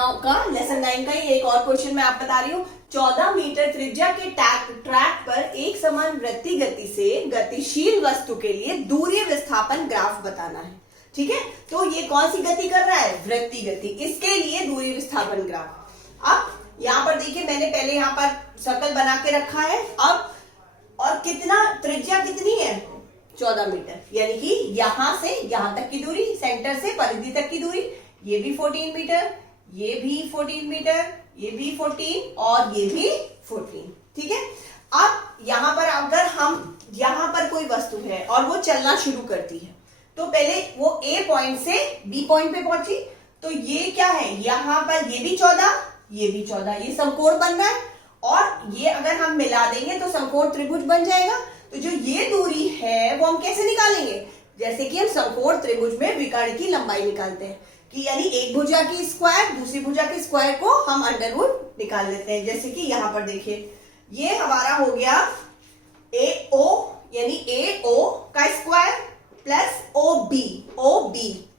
Now का lesson 9 का ही एक और क्वेश्चन मैं आप बता रही हूँ। 14 मीटर त्रिज्या के ट्रैक पर एक समान वृत्तीय गति से गतिशील वस्तु के लिए दूरी विस्थापन ग्राफ बताना है। ठीक है, तो ये कौन सी गति कर रहा है? वृत्तीय गति। इसके लिए दूरी विस्थापन ग्राफ। अब यहाँ पर देखिए, मैंने पहले यहाँ पर सर्कल बना के रखा है। अब और कितना त्रिज्या कितनी है? 14 मीटर, यानी कि यहां से यहां तक की दूरी, सेंटर से परिधि तक की दूरी। ये भी 14 मीटर, ये भी 14 मीटर, ये भी 14 और ये भी 14। ठीक है, अब यहां पर अगर हम यहां पर कोई वस्तु है और वो चलना शुरू करती है, तो पहले वो ए पॉइंट से बी पॉइंट पे पहुंची, तो ये क्या है? यहां पर ये भी 14, ये भी 14, ये समकोण बन रहा है। और ये अगर हम मिला देंगे तो समकोण त्रिभुज बन जाएगा। तो जो ये दूरी है वो हम कैसे निकालेंगे? जैसे कि हम समकोण त्रिभुज में विकर्ण की लंबाई निकालते हैं, कि यानी एक भुजा की स्क्वायर दूसरी भुजा के स्क्वायर को हम अंडर रूट निकाल लेते हैं। जैसे कि यहां पर देखिए, ये हमारा हो गया AO, यानी AO का स्क्वायर प्लस OB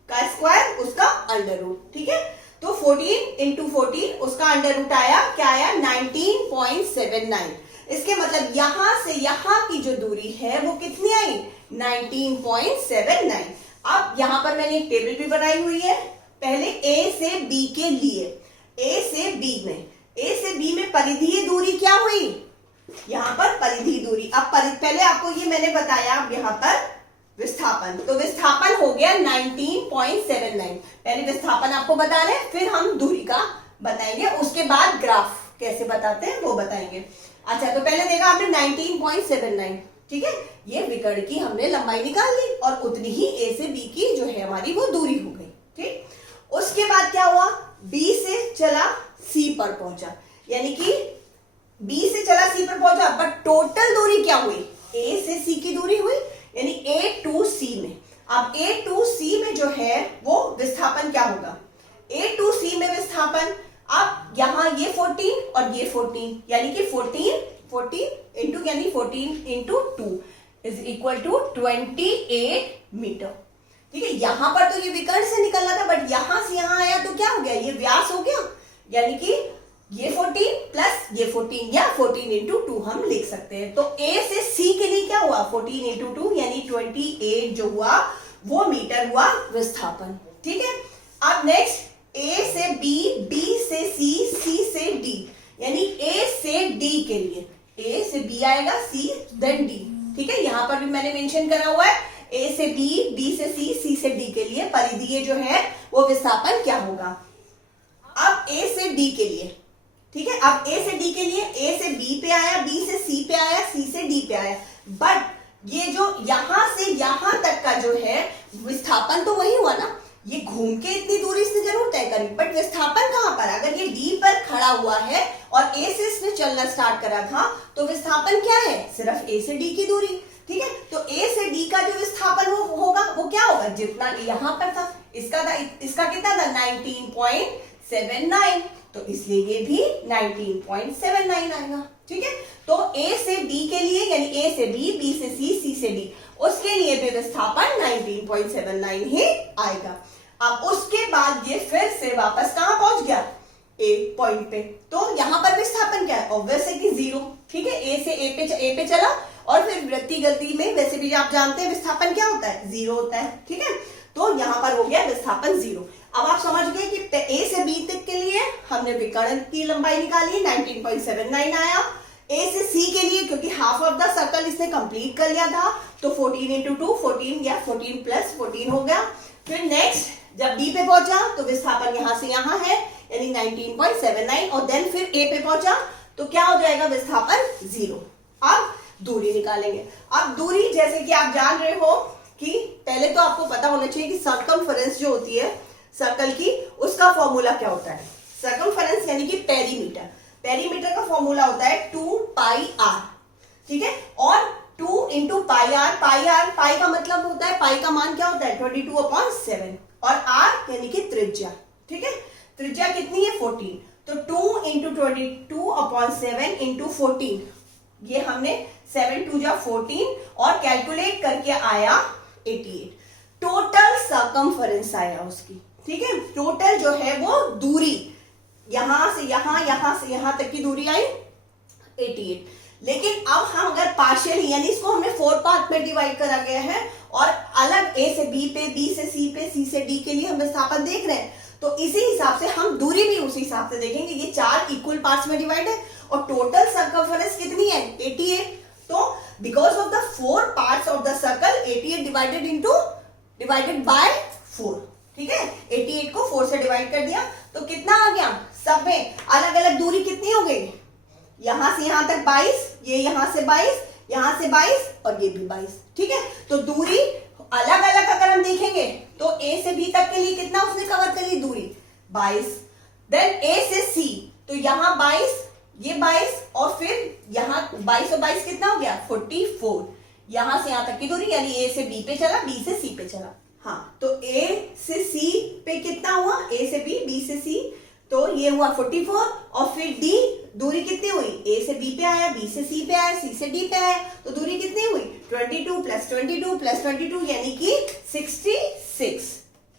का स्क्वायर, उसका अंडर रूट। ठीक है, तो 14 इंटू 14 उसका अंडर रूट आया, क्या आया? 19.79। इसके मतलब यहां से यहां की जो दूरी है वो कितनी आई? 19.79। अब यहां पर मैंने एक टेबल भी बनाई हुई है। पहले A से B के लिए, A से B में परिधीय दूरी क्या हुई? यहां पर परिधीय दूरी। अब पहले आपको ये मैंने बताया, अब यहां पर विस्थापन, तो विस्थापन हो गया 19.79। पहले विस्थापन आपको बता रहे, फिर हम दूरी का बताएंगे, उसके बाद ग्राफ कैसे बताते हैं वो बताएंगे। अच्छा, तो पहले देखा आपने 19.79। ठीक है, ये विकर्ण की हमने लंबाई निकाल ली और उतनी ही A से B की जो है हमारी वो दूरी हो गई। ठीक, उसके बाद क्या हुआ? B से चला C पर पहुंचा, यानी कि B से चला C पर पहुंचा, बट टोटल दूरी क्या हुई? A से C की दूरी हुई, यानी A to C में। अब A to C में जो है वो विस्थापन क्या होगा? A to C में विस्थापन, अब यहां ये 14 और ये 14, यानी कि 14 इंटू, यानी 14 into 2 is equal to 28 metre. ठीक है, यहां पर तो ये विकर्ण से निकलना था, बट यहां से यहां आया तो क्या हो गया? ये व्यास हो गया, यानी कि ये 14 प्लस ये 14, या 14 इंटू 2 हम लिख सकते हैं। तो A से C के लिए क्या हुआ? 14 इंटू 2 यानी 28 जो हुआ वो मीटर हुआ विस्थापन। ठीक है, अब नेक्स्ट A से B, B से C, C से D, यानी A से D के लिए A से B आएगा, C देन D। ठीक है, यहां पर भी मैंने मेंशन करा हुआ है A से B, B से C, C से D के लिए परिधीय जो है वो विस्थापन क्या होगा। अब A से D के लिए, ठीक है, अब A से D के लिए A से B पे आया, B से C पे आया, C से D पे आया, बट ये जो यहां से यहां तक का जो है विस्थापन तो वही हुआ ना, ये घूम के इतनी दूरी से जरूर तय करी, बट विस्थापन कहां पर? अगर ये D पर खड़ा हुआ है और A से इसने चलना स्टार्ट करा था, तो विस्थापन क्या है? सिर्फ A से D की दूरी। ठीक है, तो A से D का जो विस्थापन होगा वो क्या होगा? जितना यहां पर था, इसका कितना था? 19.79, तो इसलिए ये भी 19.79 आएगा। ठीक है, तो A से D के लिए, यानी A से B, B से C, C से D, उसके लिए भी विस्थापन 19.79 ही आएगा। अब उसके बाद ये फिर से वापस कहां पहुंच गया? A पॉइंट पे, तो यहां पर विस्थापन क्या है? ऑब्वियस है कि 0। ठीक है, A से A पे चला और फिर वृत्तीय गति में वैसे भी आप जानते हैं विस्थापन क्या होता है? 0 होता है। ठीक है, तो यहां पर हो गया विस्थापन 0। अब आप समझ गए कि A से B तक के लिए हमने विकर्ण की लंबाई निकाली, 19.79 आया। A से C के लिए, क्योंकि हाफ ऑफ द सर्कल इसने कंप्लीट कर लिया था, तो 14 इंटू 2 14, या 14 प्लस 14 हो गया। फिर नेक्स्ट जब B पे पहुंचा तो विस्थापन यहां से यहां है, यानी 19.79, और देन फिर A पे पहुंचा तो क्या हो जाएगा? विस्थापन 0। अब दूरी निकालेंगे। अब दूरी जैसे कि आप जान रहे हो कि पहले तो आपको पता होना चाहिए कि सर्कमफेरेंस जो होती है सर्कल की, उसका फॉर्मूला क्या होता है? सर्कमफेरेंस यानी कि पेरीमीटर का फॉर्मूला होता है 2 पाई r। ठीक है, और 2 इंटू पाई आर, पाई का मतलब होता है, पाई का मान क्या होता है? 22/7, और r यानी कि त्रिज्या। ठीक है, त्रिज्या कितनी है? 14, तो 2 इंटू 22/7 इंटू 14, ये हमने 7 2 जा 14 और कैलकुलेट करके आया 88। टोटल सर्कमफेरेंस आया उसकी। ठीक है, टोटल जो है वो दूरी यहां से यहां तक की दूरी आई 88। लेकिन अब हम अगर पार्शियल यानी इसको हमने 4 पार्ट में डिवाइड करा गया है और अलग ए से बी पे, बी से सी पे, सी से डी के लिए हम विस्थापन देख रहे हैं, तो इसी हिसाब से हम दूरी भी उसी हिसाब से देखेंगे। ये 4 इक्वल पार्ट्स में डिवाइड है और टोटल सर्कमफरेंस कितनी है 88। तो because of the 4 parts of the circle 88 divided by 4, ठीक है। 88 को 4 से डिवाइड कर दिया तो कितना आ गया, सब में अलग अलग दूरी कितनी हो गई, यहां से यहां तक 22, ये यहां से 22, यहां से 22 और ये भी 22, ठीक है। तो दूरी अलग अलग अगर हम देखेंगे तो ए से बी तक के लिए कितना उसने कवर करी दूरी 22, देन ए से सी तो यहां 22, ये 22 और फिर यहां 22 और 22 कितना हो गया 44, यहां से यहां तक की दूरी यानी ए से बी पे चला, बी से सी पे चला। हाँ, तो ए से सी पे कितना हुआ, ए से बी, बी से सी, तो ये हुआ 44 और फिर डी दूरी कितनी हुई, ए से बी पे आया, बी से सी पे आया, सी से डी पे आया, तो दूरी कितनी हुई 22 प्लस 22 प्लस 22 यानी कि 66,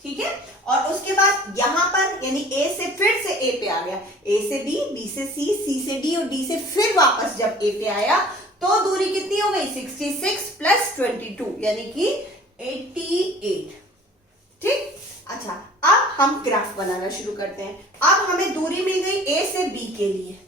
ठीक है। और उसके बाद यहां पर यानी ए से फिर से ए पे आ गया, ए से बी, बी से सी से डी और डी से फिर वापस जब ए पे आया तो दूरी कितनी हो गई 66 प्लस 22 यानी कि 88, ठीक। अच्छा, अब हम ग्राफ बनाना शुरू करते हैं। अब हमें दूरी मिल गई ए से बी के लिए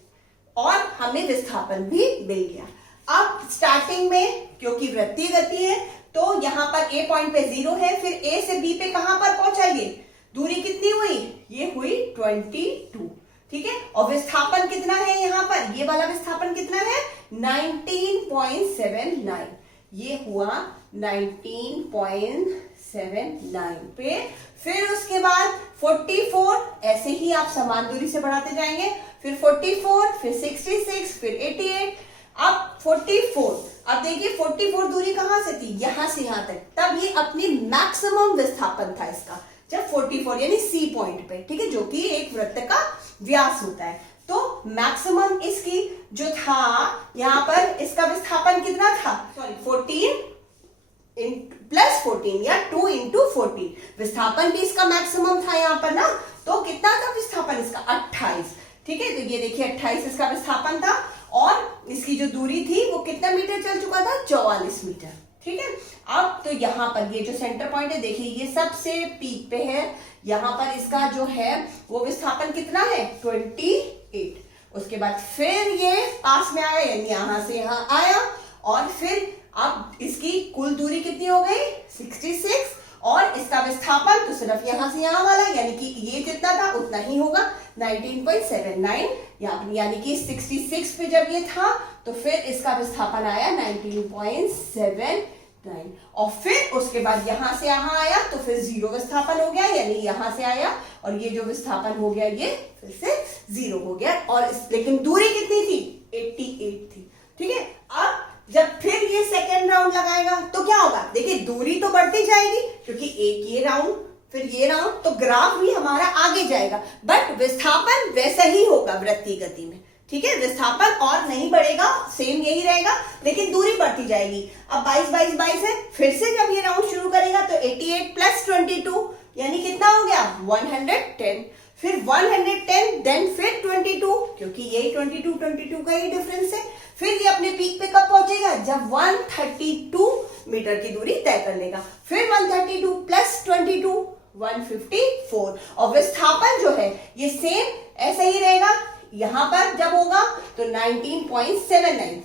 और हमें विस्थापन भी मिल गया। अब स्टार्टिंग में क्योंकि वृत्तीय गति है तो यहां पर ए पॉइंट पे 0 है, फिर ए से बी पे कहां पर पहुंचाइए, दूरी कितनी हुई, ये हुई 22, ठीक है। और विस्थापन कितना है यहां पर, ये वाला विस्थापन कितना है 19.79, ये हुआ 19.79 पे। फिर उसके बाद 44, ऐसे ही आप समान दूरी से बढ़ाते जाएंगे, फिर 44, फिर 66, फिर 88, अब 44। अब देखिए 44 दूरी कहां से थी, यहां से यहां तक, तब ये अपनी मैक्सिमम विस्थापन था इसका जब 44 यानी सी पॉइंट पे, ठीक है, जो कि एक वृत्त का व्यास होता है। तो मैक्सिमम इसकी जो था यहां पर इसका विस्थापन कितना था, सॉरी 14 प्लस 14 या 2 इंटू 14, विस्थापन भी इसका मैक्सिमम था यहां पर ना, तो कितना था विस्थापन इसका 28, ठीक है। तो ये देखिए 28 इसका विस्थापन था और इसकी जो दूरी थी वो कितना मीटर चल चुका था 44 मीटर, ठीक है। अब तो यहां पर ये जो सेंटर पॉइंट है देखिए ये सबसे पीक पे है, यहां पर इसका जो है वो विस्थापन कितना है 28, उसके बाद फिर ये पास में आया यानी यहां से यहां आया और फिर अब इसकी कुल दूरी कितनी हो गई 66 और इसका विस्थापन तो सिर्फ यहां से यहां वाला यानी कि ये जितना था उतना ही होगा 19.79, यानी कि 66 पे जब ये था तो फिर इसका विस्थापन आया 19.79 और फिर उसके बाद यहां से यहां आया तो फिर 0 विस्थापन हो गया यानी यहां से आया और ये जो विस्थापन हो गया ये फिर से 0 हो गया और लेकिन दूरी कितनी थी 88 थी, ठीक है। अब जब फिर ये सेकेंड राउंड लगाएगा तो क्या होगा, देखिए दूरी तो बढ़ती जाएगी क्योंकि एक ये राउंड फिर ये राउंड, तो ग्राफ भी हमारा आगे जाएगा बट विस्थापन वैसा ही होगा वृत्तीय गति में, ठीक है। विस्थापन और नहीं बढ़ेगा, सेम यही रहेगा लेकिन दूरी बढ़ती जाएगी। अब 22 22 22 है, फिर से जब ये राउंड शुरू करेगा तो 88 प्लस 22 यानी कितना हो गया 110, फिर 110 देन फिर 22 क्योंकि यही 22 का ही डिफरेंस है। फिर ये अपने पीक पे कब पहुंचेगा जब 132 मीटर की दूरी तय कर लेगा, फिर 132 प्लस 22 154 और विस्थापन जो है ये सेम ऐसा ही रहेगा, यहां पर जब होगा तो 19.79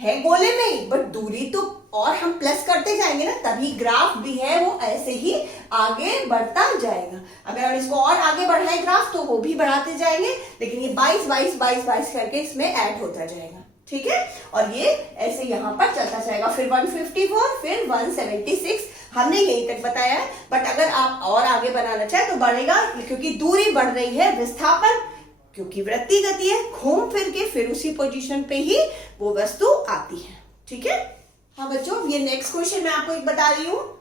है गोले में ही बट दूरी तो और हम प्लस करते जाएंगे ना तभी ग्राफ भी है वो ऐसे ही आगे बढ़ता जाएगा। अगर हम इसको और आगे बढ़ाएं ग्राफ तो वो भी बढ़ाते जाएंगे लेकिन ये 22 22 22 22 करके इसमें ऐड होता जाएगा, ठीक है। और ये ऐसे यहां पर चलता जाएगा, फिर 154 फिर 176 हमने यहीं तक बताया है बट अगर आप और आगे बनाना चाहे तो बढ़ेगा क्योंकि दूरी बढ़ रही है, विस्थापन क्योंकि वृत्तीय गति है घूम फिर के फिर उसी पोजीशन पे ही वो वस्तु आती है, ठीक है। हाँ बच्चों, ये नेक्स्ट क्वेश्चन मैं आपको एक बता रही हूँ।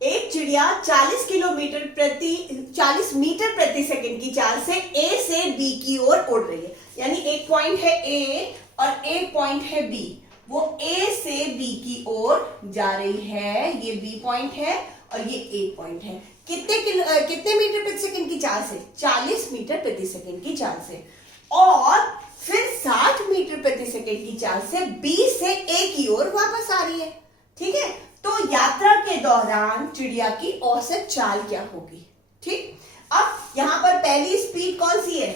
एक चिड़िया 40 मीटर प्रति सेकंड की चाल से ए से बी की ओर उड़ रही है, यानी एक पॉइंट है ए और एक पॉइंट है बी, वो ए से बी की ओर जा रही है, ये बी पॉइंट है और ये ए पॉइंट है। कितने मीटर प्रति सेकंड की चाल से? 40 मीटर प्रति सेकंड की चाल से। और फिर 60 मीटर प्रति सेकंड की चाल से बी से ए की ओर वापस आ रही है। ठीक है, तो यात्रा के दौरान चिड़िया की औसत चाल क्या होगी? ठीक, अब यहां पर पहली स्पीड कौन सी है?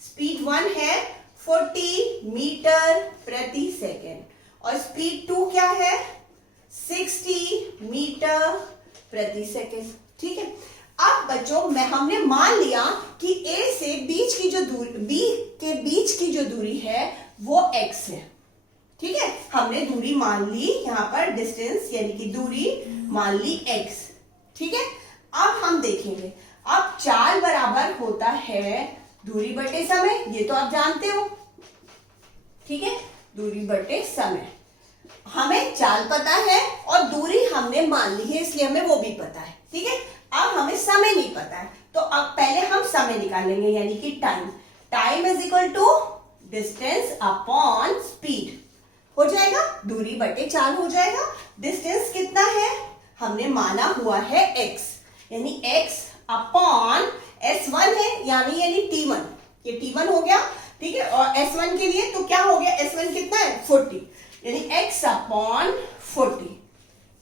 स्पीड 1 है 40 मीटर प्रति सेकेंड, और स्पीड 2 क्या है? 60 मीटर प्रति सेकेंड। ठीक है, अब बच्चों हमने मान लिया कि ए से बीच की जो दूरी, बी के बीच की जो दूरी है वो x है। ठीक है, हमने दूरी मान ली, यहां पर डिस्टेंस यानी कि दूरी मान ली x। ठीक है, अब हम देखेंगे, अब चाल बराबर होता है दूरी बटे समय, ये तो आप जानते हो। ठीक है, दूरी बटे समय, हमें चाल पता है और दूरी हमने मान ली है, इसलिए हमें वो भी पता है। ठीक है, अब हमें समय नहीं पता है, तो अब पहले हम समय निकालेंगे, यानी कि time. Time is equal to distance upon speed हो जाएगा, दूरी बटे चाल हो जाएगा। डिस्टेंस कितना है? हमने माना हुआ है x, यानी x अपॉन s1 है, यानी t1, ये t1 हो गया। ठीक है, और s1 के लिए तो क्या हो गया? s1 कितना है? 40, यानी x अपॉन 40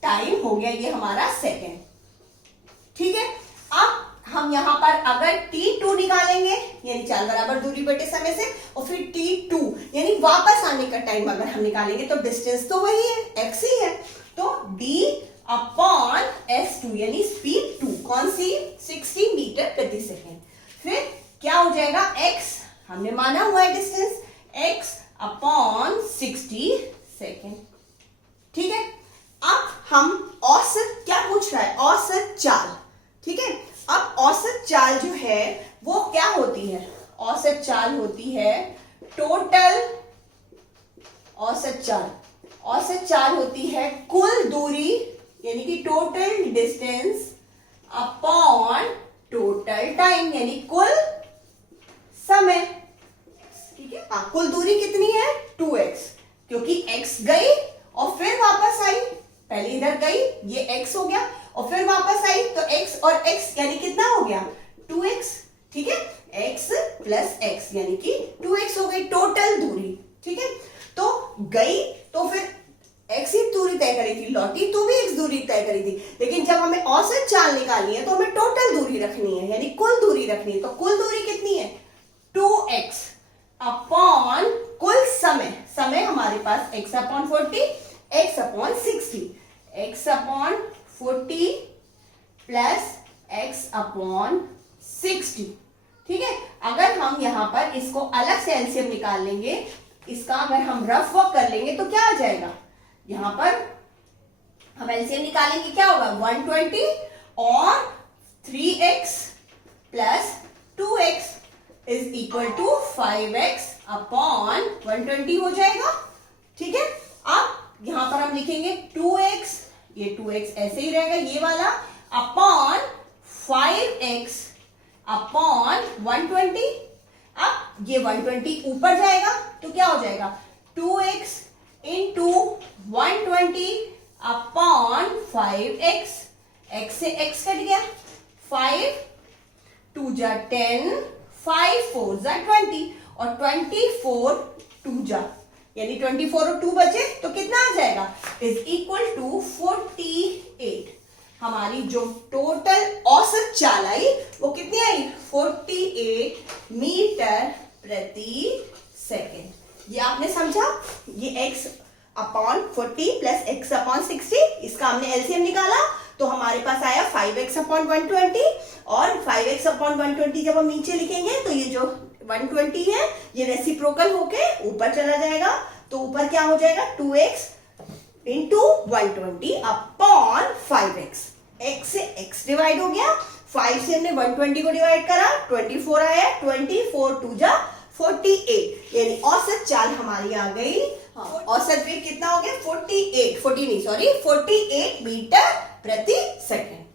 टाइम हो गया ये हमारा सेकेंड। ठीक है, अब हम यहां पर अगर t2 निकालेंगे, यानी चाल बराबर दूरी बटे समय से, और फिर t2 यानी वापस आने का टाइम अगर हम निकालेंगे, तो डिस्टेंस तो वही है, x ही है, तो d अपॉन s2 यानी स्पीड 2 कौन सी? 60 मीटर प्रति सेकेंड। फिर क्या हो जाएगा? x हमने माना हुआ है डिस्टेंस, x अपॉन 60 सेकेंड। ठीक है, अब हम औसत, क्या पूछ रहा है? औसत चाल। ठीक है, अब औसत चाल जो है वो क्या होती है? औसत चाल होती है टोटल औसत चाल। औसत चाल होती है कुल दूरी, यानी कि total distance upon total time, यानी कुल समय। ठीक है, कुल दूरी कितनी है? 2x, क्योंकि x गई और फिर वापस आई, पहले इधर गई, ये x हो गया, और फिर वापस आई, तो x और x यानी कितना हो गया? 2x। ठीक है, x प्लस x यानी कि 2x हो गई टोटल दूरी। ठीक है, तो गई तो फिर x ही दूरी तय करी थी, लौटी तो भी x दूरी तय करी थी, लेकिन जब हमें औसत चाल निकालनी है तो हमें टोटल दूरी रखनी है, यानी कुल दूरी रखनी है। तो कुल दूरी कितनी है? 2x अपॉन कुल समय। समय हमारे पास x upon 40, x upon 60, x upon 40 plus x upon 60। ठीक है, अगर हम यहां पर इसको अलग से एलसीएम निकाल लेंगे, इसका अगर हम रफ वर्क कर लेंगे तो क्या आ जाएगा? यहां पर हम एलसीएम निकालेंगे, क्या होगा? 120 और 3x plus 2x is equal to 5x upon 120 हो जाएगा। ठीक है, अब यहां पर हम लिखेंगे 2x, ये 2x ऐसे ही रहेगा ये वाला, अपॉन 5x अपॉन 120। अब ये 120 ऊपर जाएगा तो क्या हो जाएगा? 2x into 120 upon 5x, x से x कट गया, 5 2 जा 10, 5 4 जा 20, और 24 2 जा, यानी 24 और 2 बचे तो कितना आ जाएगा? Is equal to 48। हमारी जो टोटल औसत चाल आई वो कितनी आई? 48 मीटर प्रति सेकेंड। ये आपने समझा? ये x upon 40 plus x upon 60, इसका हमने एलसीएम निकाला तो हमारे पास आया 5x अपॉन 120, और 5x अपॉन 120 जब हम नीचे लिखेंगे तो ये जो 120 है ये रेसिप्रोकल होके ऊपर चला जाएगा, तो ऊपर क्या हो जाएगा? 2x into 120 upon 5x, x से x डिवाइड हो गया, 5 से हमने 120 को डिवाइड करा, 24 आया, 24 2 जा 48, यानी औसत चाल हमारी आ गई। औसत वेग कितना हो गया? 48 मीटर प्रति सेकंड।